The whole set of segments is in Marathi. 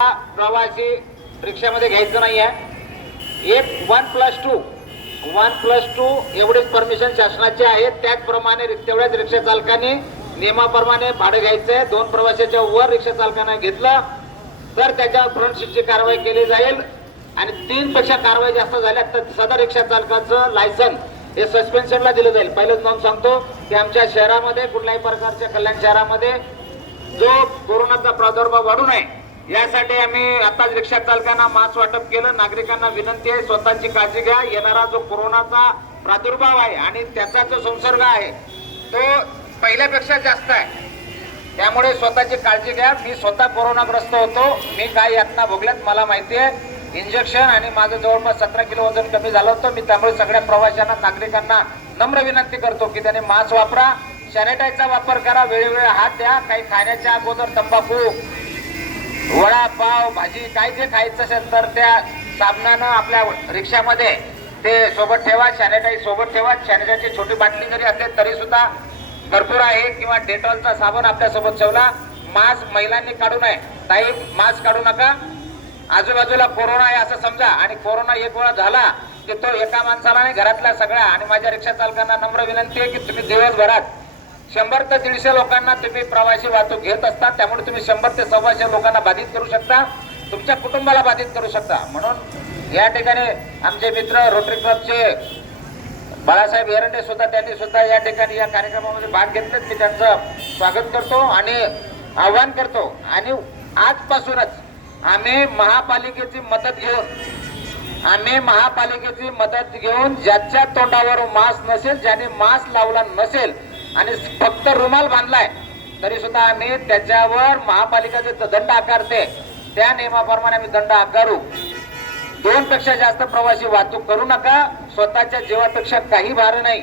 प्रवासी रिक्षामध्ये घ्यायचं नाही आहे एक one plus two one plus two एवढेच परमिशन शासनाचे आहेत. त्याचप्रमाणे तेवढ्याच रिक्षा चालकांनी नियमाप्रमाणे भाडं घ्यायचं आहे दोन प्रवाशाच्या वर रिक्षा चालकांना घेतलं तर त्याच्यावर फ्रंट सीटची कारवाई केली जाईल. आणि तीन पेक्षा कारवाई जास्त झाल्या तर सदर रिक्षा चालकाचं लायसन हे सस्पेन्शनला दिलं जाईल. पहिलंच नोंद सांगतो की आमच्या शहरामध्ये कुठल्याही प्रकारच्या कल्याण शहरामध्ये जो कोरोनाचा प्रादुर्भाव वाढू नये यासाठी आम्ही आताच रिक्षा चालकांना मास्क वाटप केलं. नागरिकांना विनंती आहे स्वतःची काळजी घ्या. येणारा जो कोरोनाचा प्रादुर्भाव आहे आणि त्याचा जो संसर्ग आहे तो पहिल्यापेक्षा जास्त आहे. त्यामुळे स्वतःची काळजी घ्या. मी स्वतः कोरोनाग्रस्त होतो. मी काय यातना भोगल्यात मला माहिती आहे. इंजेक्शन आणि माझं जवळपास सतरा किलो वजन कमी झालं होतं. मी त्यामुळे सगळ्या प्रवाशांना नागरिकांना नम्र विनंती करतो की त्याने मास्क वापरा. सॅनिटाईजचा वापर करा. वेळोवेळी हात द्या. काही खाण्याच्या अगोदर तंबाखू वडापाव भाजी काय जे खायचं असेल तर त्या साबणानं आपल्या रिक्षामध्ये ते सोबत ठेवा सॅनिटाईज सोबत ठेवा. सॅनिटाईजची छोटी बाटली जरी असेल तरी सुद्धा भरपूर आहे किंवा डेटॉलचा साबण आपल्यासोबत ठेवला. मास्क महिलांनी काढू नये. ताई मास्क काढू नका. आजूबाजूला कोरोना आहे असं समजा. आणि कोरोना एक वेळा झाला की तो एका माणसाला नाही घरातल्या सगळ्या आणि माझ्या रिक्षा चालकांना नम्र विनंती आहे की तुम्ही दिवसभरात शंभर ते दीडशे लोकांना तुम्ही प्रवासी वाहतूक घेत असता त्यामुळे तुम्ही शंभर ते सव्वाशे लोकांना बाधित करू शकता तुमच्या कुटुंबाला बाधित करू शकता. म्हणून या ठिकाणी आमचे मित्र रोटरी क्लबचे बाळासाहेब एरंडे सुद्धा त्यांनी सुद्धा या ठिकाणी या कार्यक्रमामध्ये भाग घेतलेत. मी त्यांचं स्वागत करतो आणि आव्हान करतो. आणि आजपासूनच आम्ही महापालिकेची मदत घेऊन आम्ही महापालिकेची मदत घेऊन ज्याच्या तोंडावर मास्क नसेल ज्याने मास्क लावला नसेल आणि फक्त रुमाल बांधलाय तरी सुद्धा आम्ही त्याच्यावर महापालिका जे दंड आकारते. त्या नियमाप्रमाणे आम्ही दंड आकारू. दोन पेक्षा जास्त प्रवासी वाहतूक करू नका. स्वतःच्या जीवापेक्षा काही भार नाही.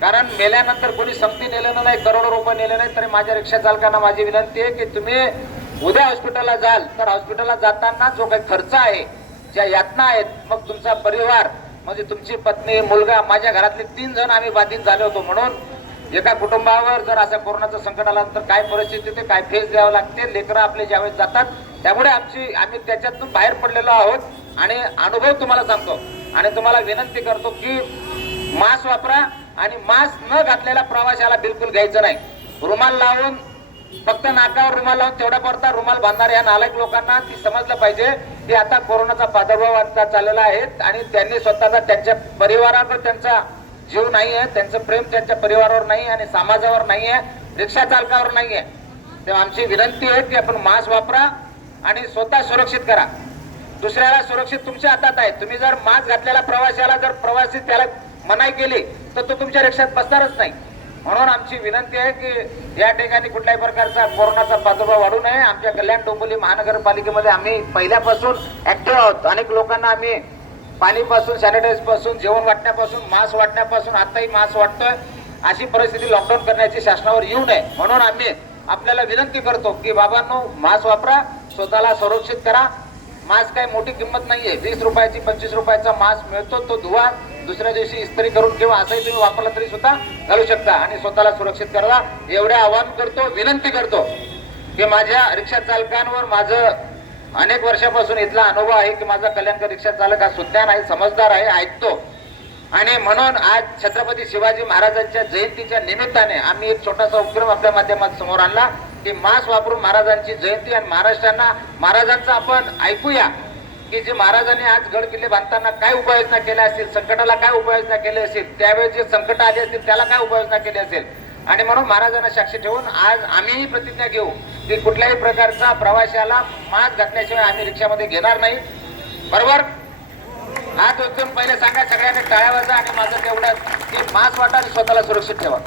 कारण मेल्यानंतर कोणी संपती नेलेलं नाही करोडो रुपये नेले नाही तरी माझ्या रिक्षा चालकांना माझी विनंती आहे की तुम्ही उद्या हॉस्पिटलला जाल. तर हॉस्पिटलला जाताना जो काही खर्च आहे ज्या यातना आहेत मग तुमचा परिवार म्हणजे तुमची पत्नी मुलगा माझ्या घरातले तीन जण आम्ही बाधित झाले होतो म्हणून एका कुटुंबावर जर असं कोरोनाचं संकट आलं तर काय परिस्थिती ते काय फेस द्यावं लागते लेकरं आपले ज्यावेळेस जातात त्यामुळे आमची आम्ही त्याच्यातून बाहेर पडलेलो आहोत. आणि अनुभव तुम्हाला सांगतो. आणि तुम्हाला विनंती करतो की मास्क वापरा आणि मास्क न घातलेल्या प्रवाशाला बिलकुल घ्यायचं नाही. रुमाल लावून फक्त नाकावर रुमाल लावून तेवढा पडता रुमाल बांधणाऱ्या या नालायक लोकांना ती समजलं पाहिजे की आता कोरोनाचा प्रादुर्भाव चाललेला आहे. आणि त्यांनी स्वतःचा त्यांच्या परिवारावर त्यांचा जीव नाही आहे त्यांचं प्रेम त्यांच्या परिवारावर नाही आणि समाजावर नाही आहे रिक्षा चालकावर नाही आहे तेव्हा आमची विनंती आहे की आपण मास्क वापरा आणि स्वतः सुरक्षित करा. दुसऱ्याला सुरक्षित तुमच्या हातात आहे. तुम्ही जर मास्क घातलेला प्रवाशाला जर प्रवासी त्याला मनाई केली तर तो तुमच्या रिक्षात बसणारच नाही. म्हणून आमची विनंती आहे की या ठिकाणी कुठल्याही प्रकारचा कोरोनाचा प्रादुर्भाव वाढू नये. आमच्या कल्याण डोंबिवली महानगरपालिकेमध्ये आम्ही पहिल्यापासून ऍक्टिव्ह आहोत. अनेक लोकांना आम्ही पाणीपासून सॅनिटाईजपासून जेवण वाटण्यापासून मास्क वाटण्यापासून आत्ताही मास्क वाटतोय. अशी परिस्थिती लॉकडाऊन करण्याची शासनावर येऊ नये. म्हणून आम्ही आपल्याला विनंती करतो की बाबांनो मास्क वापरा स्वतःला संरक्षित करा. मास्क काही मोठी किंमत नाहीये. वीस रुपयाची पंचवीस रुपयाचा मास्क मिळतो तो धुवा. दुसऱ्या दिवशी इस्त्री करून किंवा असंही तुम्ही वापरला तरी सुद्धा घालू शकता आणि स्वतःला सुरक्षित करा. एवढे आवाहन करतो विनंती करतो की माझ्या रिक्षा चालकांवर माझं अनेक वर्षापासून इथला अनुभव आहे की माझा कल्याणकर रिक्षा चालक हा सुज्ञान आहे समजदार आहे ऐकतो. आणि म्हणून आज छत्रपती शिवाजी महाराजांच्या जयंतीच्या निमित्ताने आम्ही एक छोटासा उपक्रम आपल्या माध्यमात समोर आणला. की मास्क वापरून महाराजांची जयंती आणि महाराष्ट्रांना महाराजांचं आपण ऐकूया की जे महाराजांनी आज गड किल्ले बांधताना काय उपाययोजना केल्या असतील संकटाला काय उपाययोजना केली असेल त्यावेळेस जे संकट आली असतील त्याला काय उपाययोजना केली असेल? आणि म्हणून महाराजांना साक्षी ठेवून आज आम्हीही प्रतिज्ञा घेऊ की कुठल्याही प्रकारचा प्रवाशाला मास्क घातल्याशिवाय आम्ही रिक्षामध्ये घेणार नाही. बरोबर? हात उचलून पहिले सांगा सगळ्यांनी टाळ्या वाजा आणि माझं तेवढं की मास्क वाटा आणि स्वतःला सुरक्षित ठेवा.